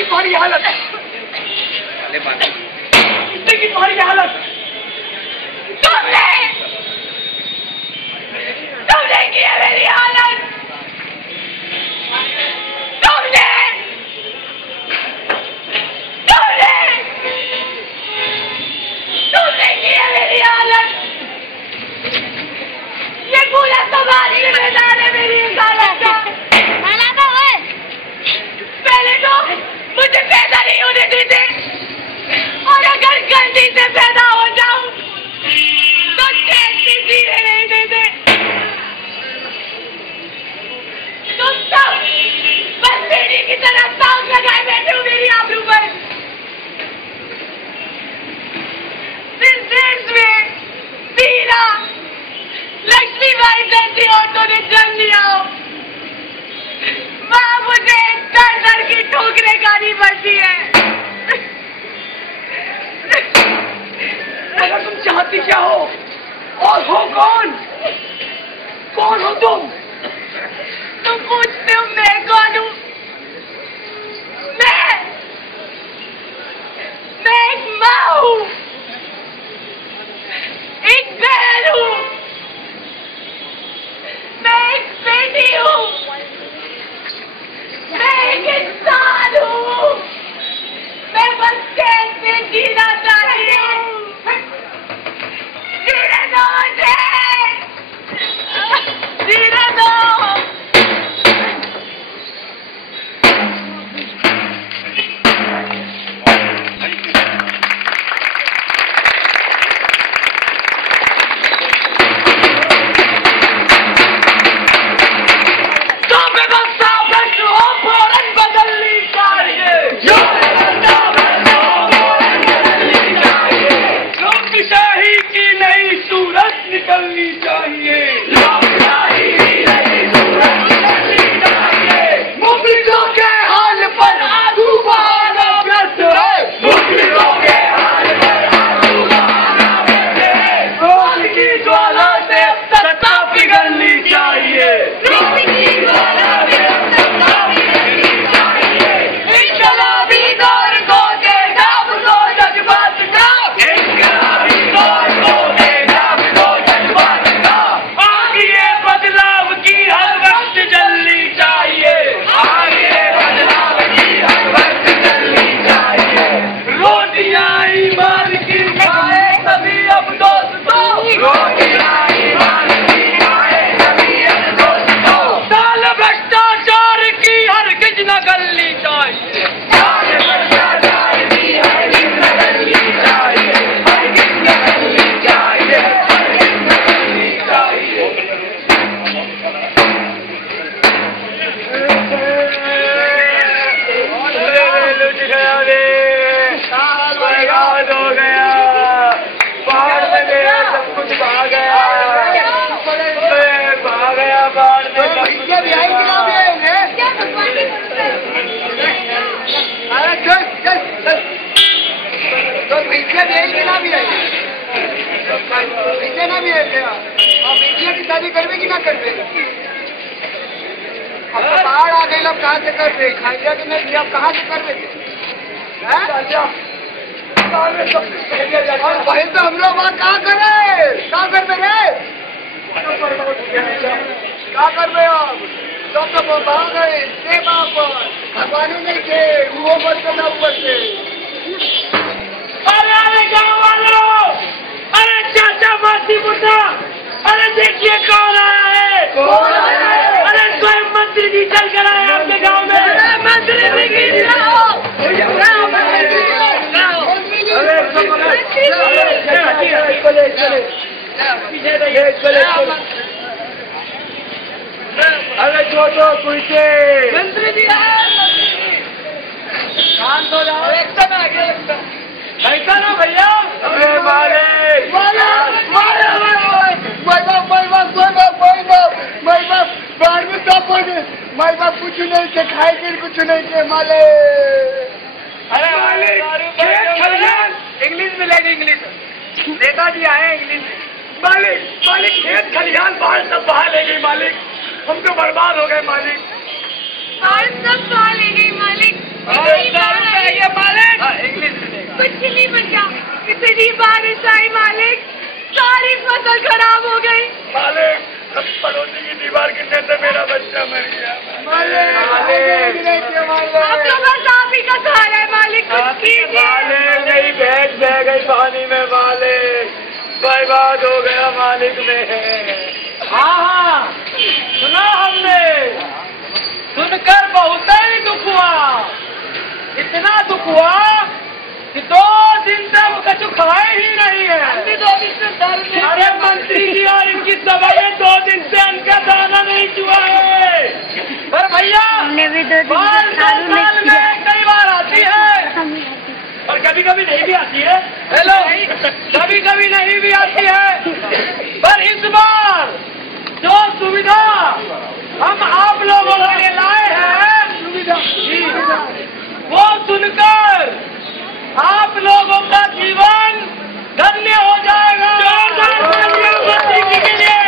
की तुम्हारी हालत, देखी तुम्हारी हालत। तुमने की है मेरी हालत, तुमने की है मेरी हालत। ये पूरा समाज जिम्मेदार है मेरी हालत का। पहले तो मुझे पैदा नहीं होने देते, और अगर गलती से पैदा हो जाऊं तो चैन से जीने नहीं देते। तुम सब बस सीढ़ी की तरह ताव लगाए बैठे हो मेरी आबरू पर। इस देश में वीरा लक्ष्मीबाई जैसी औरतों ने जन्म लिया हो, माँ मुझे दर दर की ठोकरें खानी पड़ती है। अगर तुम चाहती क्या हो और हो कौन? कौन हो तुम? तुम पूछते हो मैं कौन हूँ? मैं एक माँ हूँ, एक बहन हूँ, मैं एक बेटी हूँ, मैं एक इंसान हूँ। मैं बस कैसे जीना चाहती हूँ। जीने दो मुझे, जीने दो। निकलनी चाहिए, मुफ्लिसों के हाल पर आंसू बहाना व्यर्थ है, मुफ्लिसों के हाल पर आंसू बहाना व्यर्थ है। रोज की ज्वाला से सत्ता पिघलनी चाहिए, रोज की ज्वाला से सत्ता पिघलनी चाहिए। इनकलाबी दौर को देगा वो जज्बात का, इनकलाबी दौर को देगा वो जज्बात का। आगे बदलाव की हर वक्त जलनी चाहिए, आगे बदलाव की हर वक्त जलनी चाहिए। रोटियां ईमान की खाए सभी अब दोस्तों, रोटियां ईमान की खाए सभी अब दोस्तों। दाल भ्रष्टाचार की हरगिज न गलनी चाहिए, दाल भ्रष्टाचार की हरगिज न गलनी चाहिए, हरगिज न गलनी चाहिए, हरगिज न गलनी चाहिए। लुट गया रे, बर्बाद हो गया, बाढ़ में मेरा सब कुछ बहा गया, बहा गया बाढ़ में। अरे चल चल चल, तो भैया भी आई कि ना भी आई? भैया ना भी आई क्या? और बेटिया की शादी करवे कि ना करवे? अब तो बाढ़ आ गई, अब कहाँ से करवे? खाइया कि नहीं? अब कहाँ से करवे? और भाई तो हम लोग वहाँ कहाँ करे? कहाँ करवे रे? क्या करवे अब? सब तो बहा गए, सेब पर भगवान नहीं के वो बच्चे ना ऊपर से। अरे गाँव वालों, अरे चाचा मासी बुढ़ा, अरे देखिए कौन आया है? कौन आया है? अरे स्वयं मंत्री जी चल कर आए आपके गाँव में। मंत्री जी की अरे छोटो कुछ मंत्री जी शांत हो जाओ, एकदम आगे ऐसा ना भैया। अरे मारे मारे मारे बाहर में सब माई बाप कुछ नहीं के खाए के कुछ नहीं के माले। अरे मालिक इंग्लिश में लेंगे, इंग्लिश नेताजी आए इंग्लिश। मालिक मालिक खेत खलिहान बाहर सब बहा ले गई मालिक, हम तो बर्बाद हो गए मालिक। और सब पालेगी मालिक। कुछ नहीं बचा, इतनी बारिश आई मालिक, सारी फसल खराब हो गई। मालिक, पड़ोसी की दीवार गिरने से मेरा बच्चा मर गया। अब तो बस आप ही का सहारा है मालिक, कुछ कीजिए। मेरी भैंस बह गई पानी में मालिक, बर्बाद हो गया मालिक में। हाँ, सुना हमने, सुनकर बहुत ही दुख हुआ। इतना दुख हुआ कि 2 दिन से हम कछु खाए ही नहीं है। 2 दिन से अरे मंत्री जी और इनकी सभा 2 दिन से उनका दाना नहीं चुआ है। पर भैया साल में कई बार आती है और कभी कभी नहीं भी आती है। हेलो, कभी कभी नहीं भी आती है। पर इस बार जो सुविधा हम आप लोगों के लिए लाए हैं, वो सुनकर आप लोगों का जीवन धन्य हो जाएगा। मंत्री जी के लिए,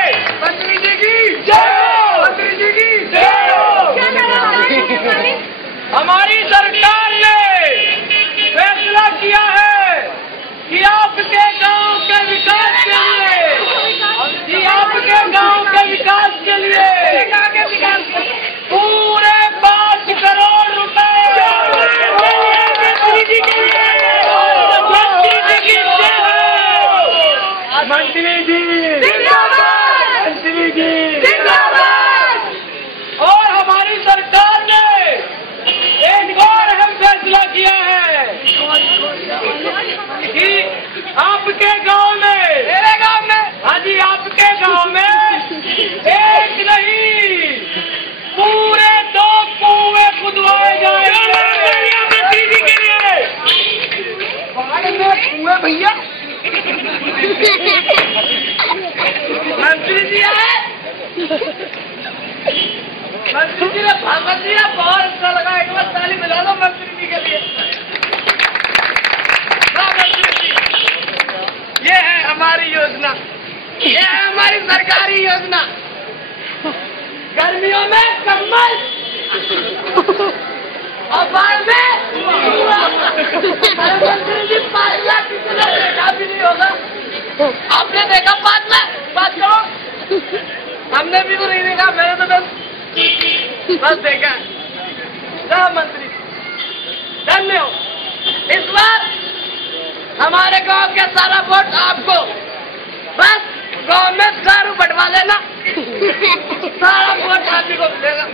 मंत्री जी की जय, मंत्री जी की जय। हमारी सरकार ने फैसला किया है कि आपके गांव के विकास के लिए, कि आपके गांव के विकास के लिए पूरे 5 करोड़ रुपए मंत्री जी के लिए। मंत्री जी जिंदाबाद, मंत्री जी जिंदाबाद। और हमारी सरकार ने एक और अहम फैसला किया है कि आपके गांव में, मेरे गांव में, हाँ जी आपके गांव में एक नहीं पूरे 2 कुएं खुदवाए जाएंगे मंत्री जी के लिए। कुएं भैया मंत्री जी आए, मंत्री जी ने भागवत दिया, बहुत अच्छा लगा। एक बार ताली बजा दो मंत्री जी के लिए। मंत्री जी, ये है हमारी योजना, ये है हमारी सरकारी योजना। गर्मियों में कम्बल और बाढ़ में मंत्री जी 5 लाख किसी ने देखा भी नहीं होगा। आपने देखा 5 लाख? बात करो, हमने भी तो नहीं देखा। मैंने तो बस देखा। मंत्री धन्य हो। इस बार हमारे गांव के सारा वोट आपको, बस गांव में दारू बंटवा देना, सारा वोट आप ही को मिलेगा।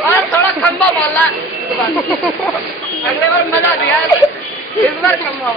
और थोड़ा खंबा बोलना, अगले बार मजा दिया, इस बार खंबा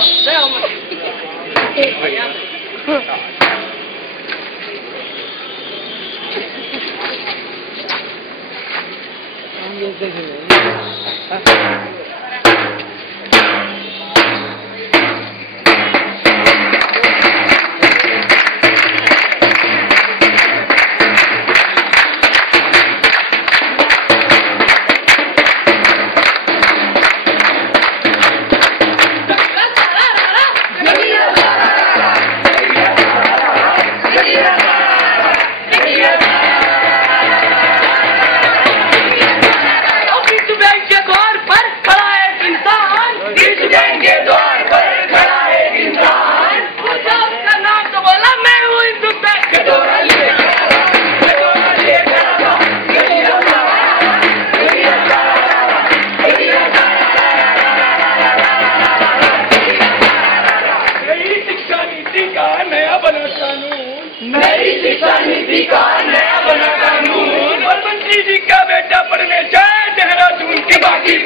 नई शिक्षा नीति का नया बना कानून। और मंत्री जी का बेटा पढ़ने जाए देहरादून के बाकी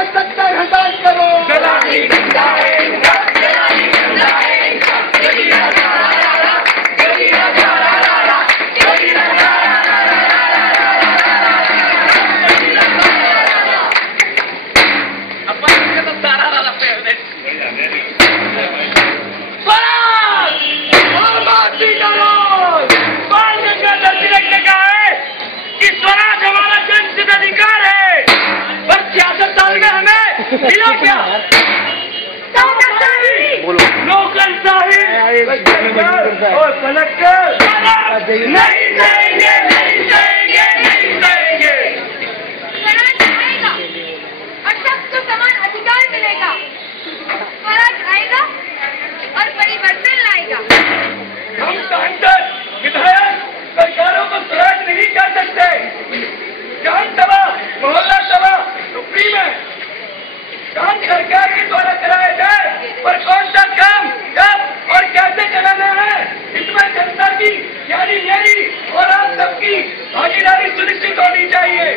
का 70,000 करोड़। दलाली धंधा है इनका, दलाली धंधा है इनका, गली लगा गली लगा गली लगा अपन इसके तो सारा वाला पे है। आम आदमी नाराज। बाल गंगाधर तिलक ने कहा है कि स्वराज हमारा जन्मसिद्ध अधिकार है, पर 66 साल में हमें मिला क्या? नौकरशाही और कलेक्टर नहीं देंगे, नहीं देंगे, नहीं देंगे। स्वराज आएगा और सबको समान अधिकार मिलेगा। स्वराज आएगा और परिवर्तन लाएगा। हम सांसद विधायक सरकारों को स्वराज नहीं कर सकते। विधानसभा मोहल्ला सभा तो फ्री में काम सरकार के द्वारा कराया जाए, पर कौन सा काम कब और कैसे चलाना है, इसमें जनता की यानी मेरी और आप सबकी भागीदारी सुनिश्चित होनी चाहिए।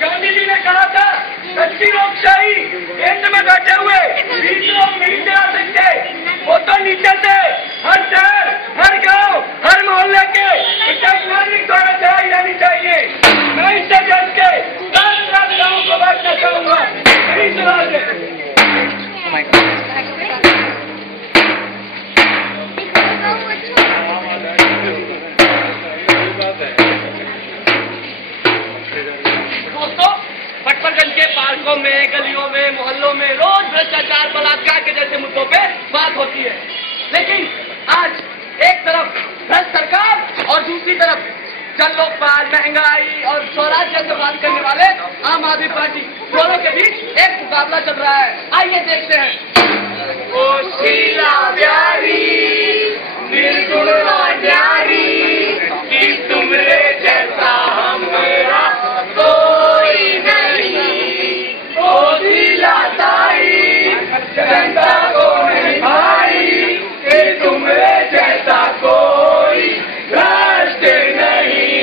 गांधी जी ने कहा था सच्ची लोकशाही केंद्र में बैठे हुए 20 लोग नहीं चला सकते, वो तो नीचे से हर शहर हर गांव हर मोहल्ले के एक नागरिक द्वारा चलाई जानी चाहिए। मैं इससे जज के 10 लाख गाँव को बांटना चाहूंगा। यही सवाल है। दोस्तों, पटपरगंज के पार्कों में, गलियों में, मोहल्लों में रोज भ्रष्टाचार, बलात्कार के जैसे मुद्दों पे बात होती है, लेकिन आज एक तरफ भ्रष्ट सरकार और दूसरी तरफ जन लोकपाल, महंगाई और स्वराज जैसे बात करने वाले आम आदमी पार्टी, दोनों के बीच एक मुकाबला चल रहा है। आइए देखते हैं। ओ शीला प्यारी निर्गुण न्यारी कि तुमरे जैसा हमारा कोई नहीं। ओ शीला ताई जनता को नहीं भाई कि तुमरे जैसा कोई भ्रष्ट नहीं।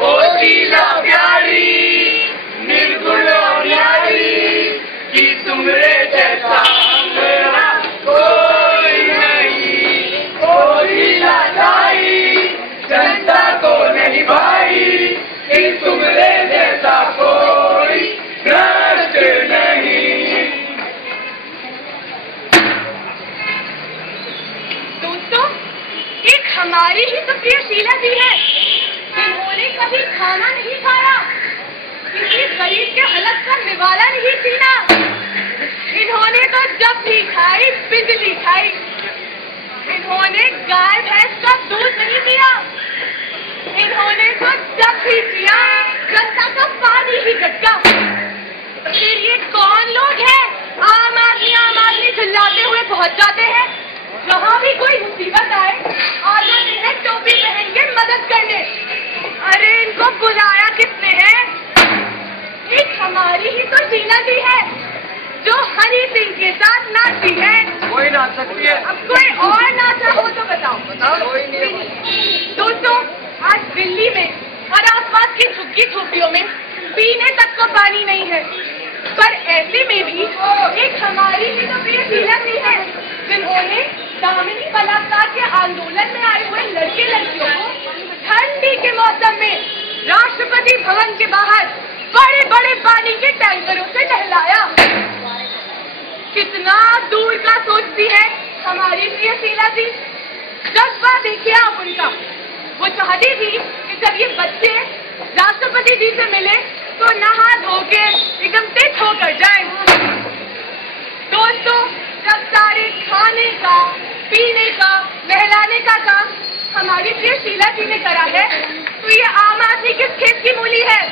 ओ शीला प्यारी निर्गुण न्यारी कि तुमरे जैसा हमारा कोई नहीं। ओ शीला ताई जनता को नहीं भाई कि तुमरे जैसा कोई भ्रष्ट नहीं। दोस्तों, एक हमारी ही तो प्रिय शीला जी है जिन्होंने कभी खाना नहीं खाया, किसी गरीब के हलक का निवाला नहीं छीना। इन्होंने तो जब भी खाई बिजली खाई। इन्होंने गाय भैंस का दूध नहीं पिया। इन्होंने तो जब भी पिया जनता का पानी ही गटका। फिर ये कौन लोग हैं आम आदमी चिल्लाते हुए पहुंच जाते हैं जहाँ भी कोई मुसीबत आए आ जाते हैं टोपी पहन के मदद करने। अरे इनको बुलाया किसने है? एक हमारी ही तो शीला जी है जो हनी सिंह के साथ नाचती है। कोई नाच सकती है। अब कोई और नाचा हो तो बताओ। कोई नहीं। दोस्तों, आज दिल्ली में और आसपास की झुग्गी झोपड़ियों में पीने तक को पानी नहीं है, पर ऐसे में भी एक हमारी ही तो प्रिय शीला जी है जिन्होंने दामिनी बलात्कार के आंदोलन में आए हुए लड़के लड़कियों को ठंडी के मौसम में राष्ट्रपति भवन के बाहर बड़े बड़े पानी के टैंकरों से टहलाया। कितना दूर का सोचती है हमारी प्रिय शीला जी। जज्बा देखिए आप उनका। वो चाहती थी कि जब ये बच्चे राष्ट्रपति जी से मिले तो नहा धो के एकदम तित होकर जाए। दोस्तों, जब सारे खाने का, पीने का, नहलाने का काम हमारी प्रिय शीला जी ने करा है, तो ये आम आदमी किस खेत की मूली है?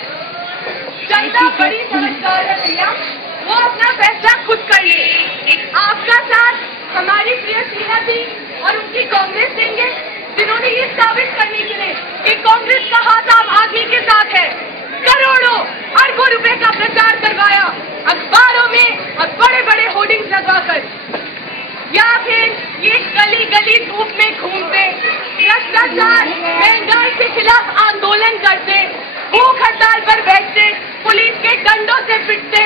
जनता बड़ी समझदार है भैया, वो अपना फैसला खुद कर ले। आपका साथ हमारी प्रिय शीला जी और उनकी कांग्रेस देंगे, जिन्होंने ये साबित करने के लिए कि कांग्रेस का हाथ आम आदमी के साथ है करोड़ों अरबों रुपए का प्रचार करवाया अखबारों में और बड़े बड़े होर्डिंग्स लगाकर, या फिर ये गली गली धूप में घूमते, भ्रष्टाचार महंगाई के खिलाफ आंदोलन करते, भूख हड़ताल पर बैठते, पुलिस के डंडों से पिटते,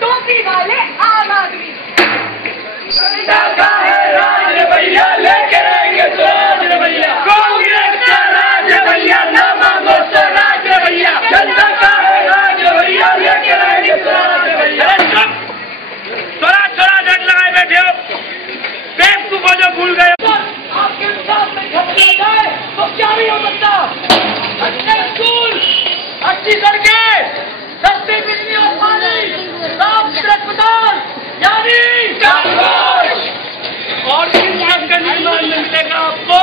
टोपी वाले आम आदमी। जनता का है राज भैया, लेके रहेंगे स्वराज भैया। कांग्रेस का राज भैया, ना मांगो स्वराज भैया। जनता का है राज भैया, लेके रहेंगे स्वराज भैया। स्वराज स्वराज हट लगाए बैठे हो, बेवकूफों जो भूल गए। आपके साथ में घटना जाए तो क्या नहीं हो सकता। अच्छे स्कूल, अच्छी सड़कें, सस्ती बिजली और पानी, साफ अस्पताल, यानी और किस ढंग का निर्माण मिलेगा आपको?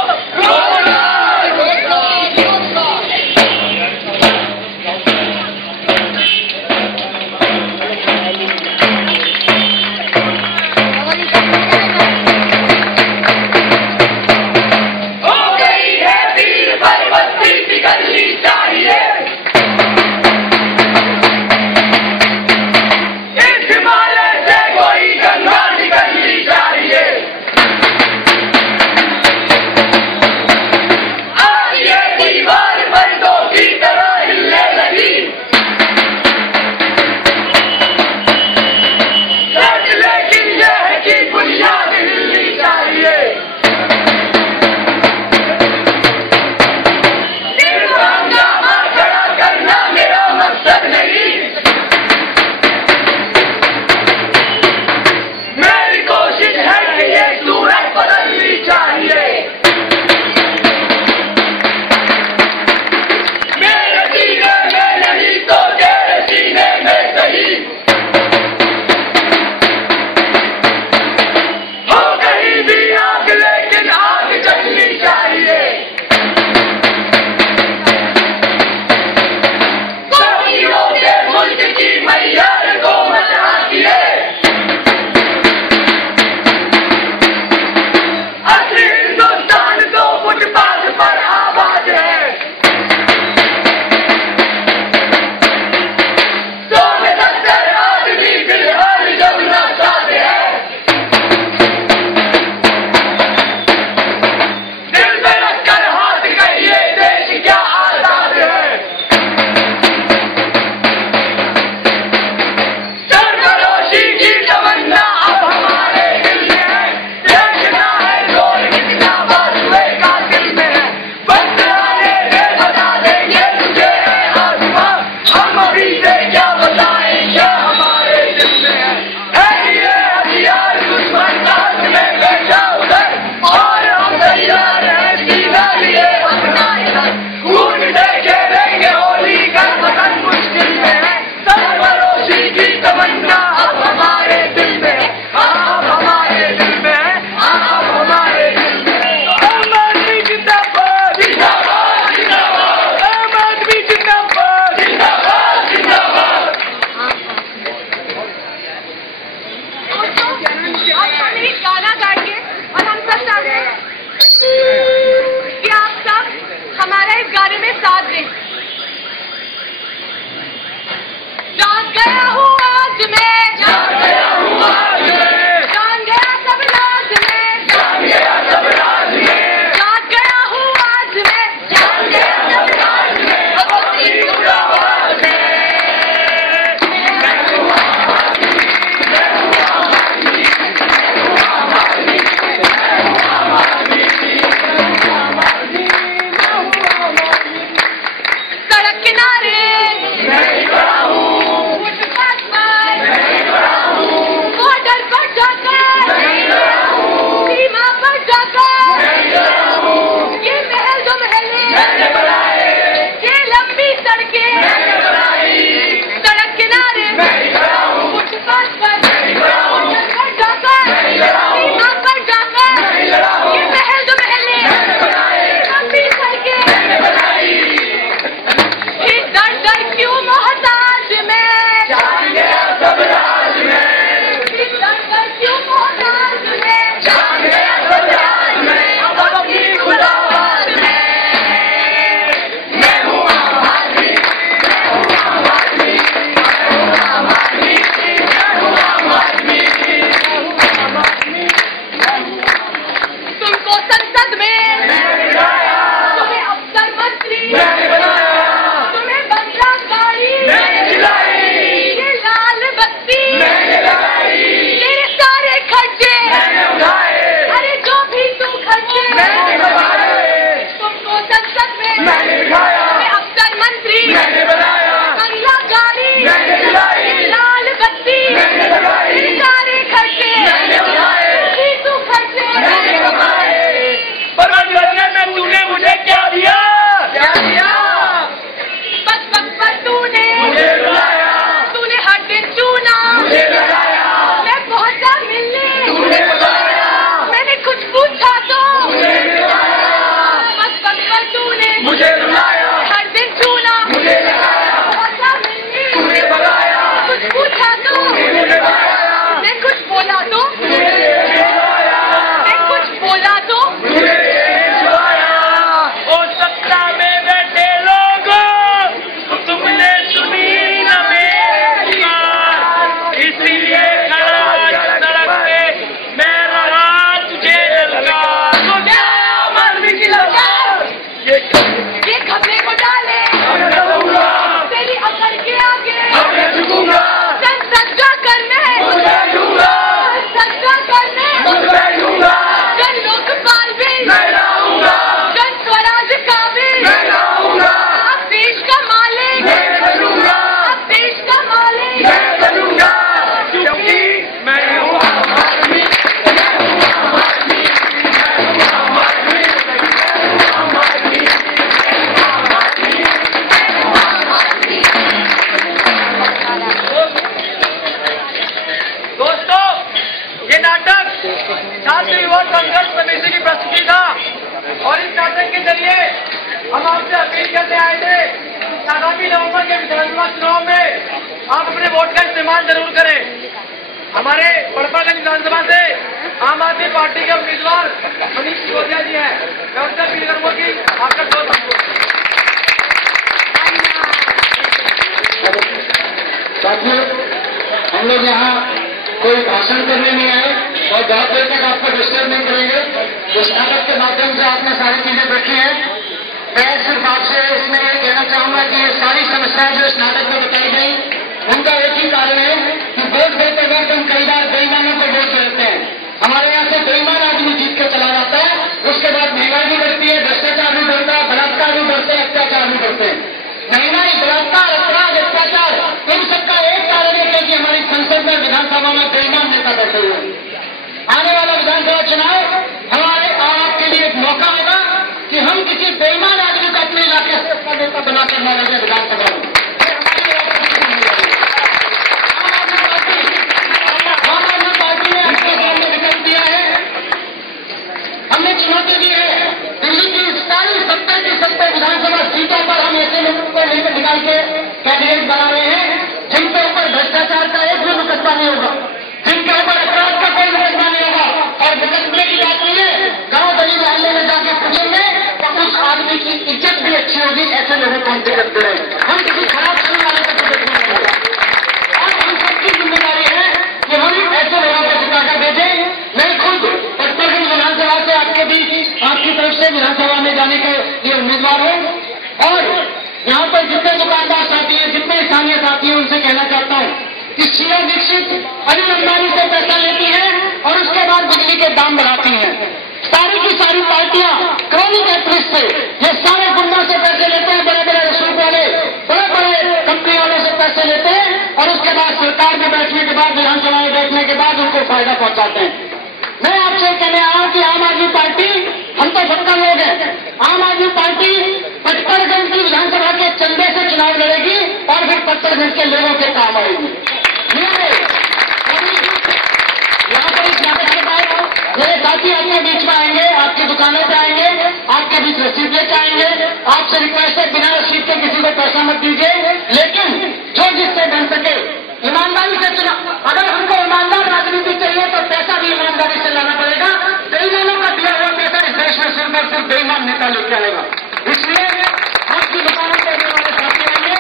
किनारे मैं खड़ा हूँ, फुटपाथ पर मैं खड़ा हूँ। नाटक छात्र युवा संघर्ष समिति की प्रस्तुति था और इस नाटक के जरिए हम आपसे अपील करने आए थे आगामी नवंबर के विधानसभा चुनाव में आप अपने वोट का इस्तेमाल जरूर करें। हमारे बड़पागंज विधानसभा से आम आदमी पार्टी के उम्मीदवार मनीष सिसोदिया जी हैं। मैं उनसे अपील करूंगा कि आपका दो साथियों, हम लोग यहाँ कोई भाषण करने नहीं आए और बहुत देर तक आपको डिस्टर्ब नहीं करेंगे। इस नाटक के माध्यम से आपने सारी चीजें देखी हैं। मैं सिर्फ आपसे इसमें ये कहना चाहूंगा कि ये सारी समस्याएं जो इस नाटक में बताई गई उनका एक ही कारण है कि वोट देते वक्त हम कई बार बेईमानों को वोट देते हैं। हमारे यहाँ से बेईमान आदमी जीत के चला जाता है, उसके बाद महंगाई भी बढ़ती है, भ्रष्टाचार भी बढ़ता है, बलात्कार भी बढ़ते हैं, अत्याचार भी बढ़ते हैं। महंगाई, बलात्कार, अपराध, अत्याचार, इन सबका एक कारण है कि हमारी संसद में, विधानसभा में बेईमान नेता बैठे हुए हैं। आने वाला विधानसभा चुनाव हमारे आपके लिए एक मौका होगा कि हम किसी बेईमान आदमी को अपने इलाके से अपना नेता बनाकर न लगे विधानसभा में। आम आदमी पार्टी ने अपने सामने विकल्प दिया है, हमने चुनौती दी है। दिल्ली की सारी 70 विधानसभा सीटों पर हम ऐसे लोगों को लेकर निकाल के कैंडिडेट बना रहे हैं जिनके ऊपर भ्रष्टाचार का एक भी मुकदमा नहीं होगा, जिनके ऊपर अपराध का कोई मुकदमा नहीं होगा। और मुकदमे की बात नहीं है, गांव गली मोहल्ले में जाके पूछेंगे तो उस आदमी की इज्जत भी अच्छी होगी। ऐसे लोगों को हम टिकट दे रहे हैं, हम किसी खराब करने वाले को टिकट नहीं देंगे। और हम सबकी जिम्मेदारी है कि हम ऐसे लोगों को जिताकर भेजें। मैं खुद बड़पागंज विधानसभा से आपके बीच आपकी तरफ से विधानसभा में जाने के लिए उम्मीदवार हूं और यहाँ पर जितने दुकानदार साथी हैं, जितने स्थानीय साथी हैं, उनसे कहना चाहता हूँ कि शीला दीक्षित अनिल अंबानी से पैसा लेती है और उसके बाद बिजली के दाम बढ़ाती हैं। सारी की सारी पार्टियां क्रॉनिक एप्रिस से ये सारे गुंडों से पैसे लेते हैं, बड़े बड़े रसूख वाले, बड़े बड़े कंपनी वालों से पैसे लेते हैं और उसके बाद सरकार में बैठने के बाद, विधानसभा में बैठने के बाद उनको फायदा पहुंचाते हैं। मैं आपसे कहने आया हूं कि आम आदमी पार्टी, हम तो भक्का लोग हैं, आम आदमी पार्टी पचपड़गंज की विधानसभा के चंदे से चुनाव लड़ेगी और फिर पचपड़गंज के लोगों के काम आएगी। यहाँ पर इस नाटक के बाद मेरे साथी आपके बीच में आएंगे, आपकी दुकानों पे आएंगे, आपके बीच रसीद लेके आएंगे। आपसे रिक्वेस्ट है, बिना रसीद के किसी को पैसा मत दीजिए, लेकिन जो जिससे बन सके ईमानदारी से चुनाव। अगर हमको ईमानदार राजनीति चाहिए तो पैसा भी ईमानदारी से लाना पड़ेगा। बेईमानों का दिया हुआ पैसा इस देश में सिर्फ और सिर्फ बेईमान नेता लेके आएगा। इसलिए आपकी दुकानों पर रहने वाले साथी आएंगे,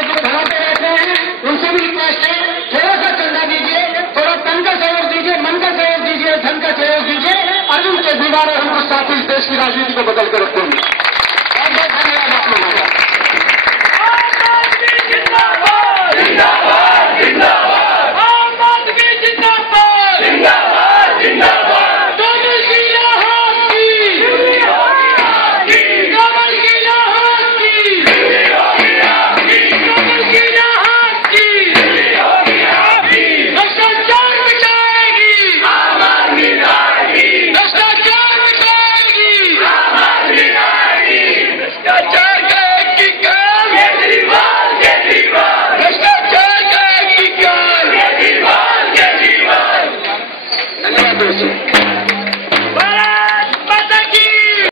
जो घरों पर रहते हैं, उनसे भी रिक्वेस्ट है, थोड़ा सा चंदा दीजिए, थोड़ा तन का सहयोग दीजिए, मन का सहयोग दीजिए, धन का सहयोग दीजिए। अरविंद केजरीवाल और उनको साथी इस देश की राजनीति को बदल कर रखेंगे। और बहुत धन्यवाद आप लोगों का। धन्यवाद दोस्तों।